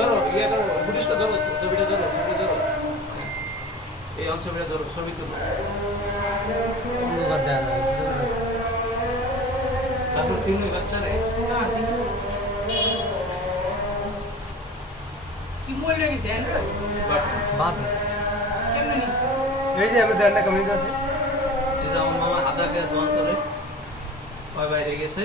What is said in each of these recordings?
ধরো ইয়ে করো ফুটিসটা ধরো ছবিটা ধরো ছবি ধরো। এই অঞ্চলটা ধরো ছবি তুলো। অন্ধকার আসলে সিনে বাচ্চা রে। কি মরে গেছে অ্যান্ড্রয়েড বাট বাদ। এই যে আমি দেড়টা কমিটি আছে? আমার মামা আদাকে জোয়ান করে ওই বাইরে গেছে।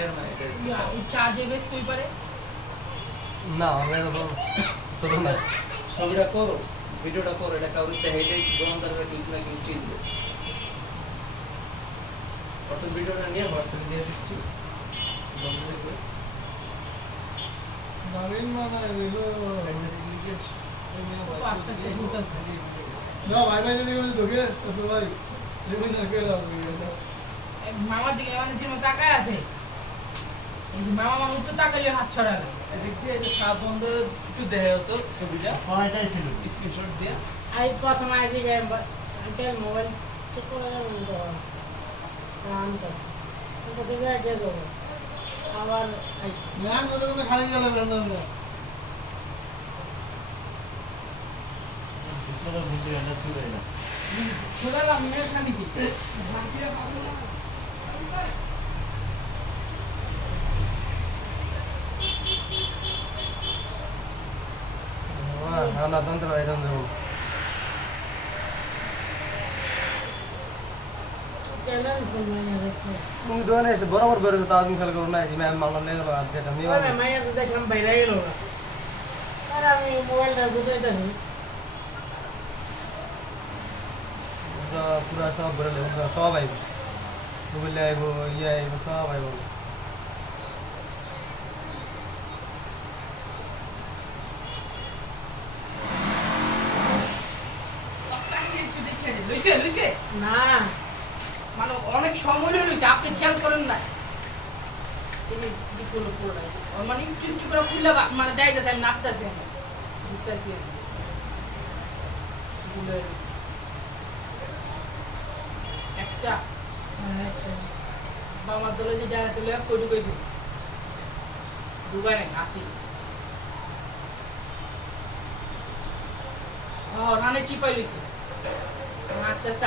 এর না এটা ইয়া, ওই চা যে বেশ তুই পারে? না আমি তো তো না। ছবিটা করো ভিডিওটা করো এটা কাউকে দেখাইটাই দোকানদাররা ঠিক না কিন্তু চিনবে। অত ভিডিওটা নিয়ে হোয়াটসঅ্যাপে দিয়ে দিচ্ছি। বন্ধুদেরকে। নবীন মানে আস্তে আস্তে ঢুকতেছে না ভাই ভাই যদি বলে ঢোকে তো ভাই দেখুন না কে মামার দিকে মানে যে তাকায় আছে। মামা মামা একটু তাকালে হাত ছড়ালে এদিক দিয়ে এটা সাত বন্ধু একটু দেখা হতো ছবিটা। কয়টাই ছিল। স্ক্রিনশট দিয়ে। আই প্রথম ID game uncle mobile check করে তো আনতে তো দিবে দিয়ে দেবো আবার। ম্যাম কত কত খালি গেল না। ছড়ালাম মেয়ে খালি কি? বাকিরা পাবো না হ্যাঁ না দন্ত ভাই দন্ত চ্যানেল ফোন মাইয়া দেখছে তুমি দোকানে এসে বরাবর বেরো তো আদমি খেলা করো না এই ম্যাম মামলা লেগে গেল আর যেটা নিয়ে আরে মাইয়া তো দেখলাম বাইরে গেল না আর আমি মোবাইলটা বুঝাইতেছি পুরা সব বেরোলে সব আইব মোবাইলে আইব ইয়ে আইব সব আইব কাহিনী একটু দেখে যে লইছে লইছে না। মানে অনেক সময় লইছে আপনি খেয়াল করেন না। মানে করে খুললে মানে দেয় যাচ্ছে আমি নাচতেছি আমি ঘুরতেছি। একটা। বাবার দলে যে জায়গা তুলে কই ঢুকেছি ঢুকায় নাই হাতি ও রানে চিপাই লইছে। আস্তে আস্তে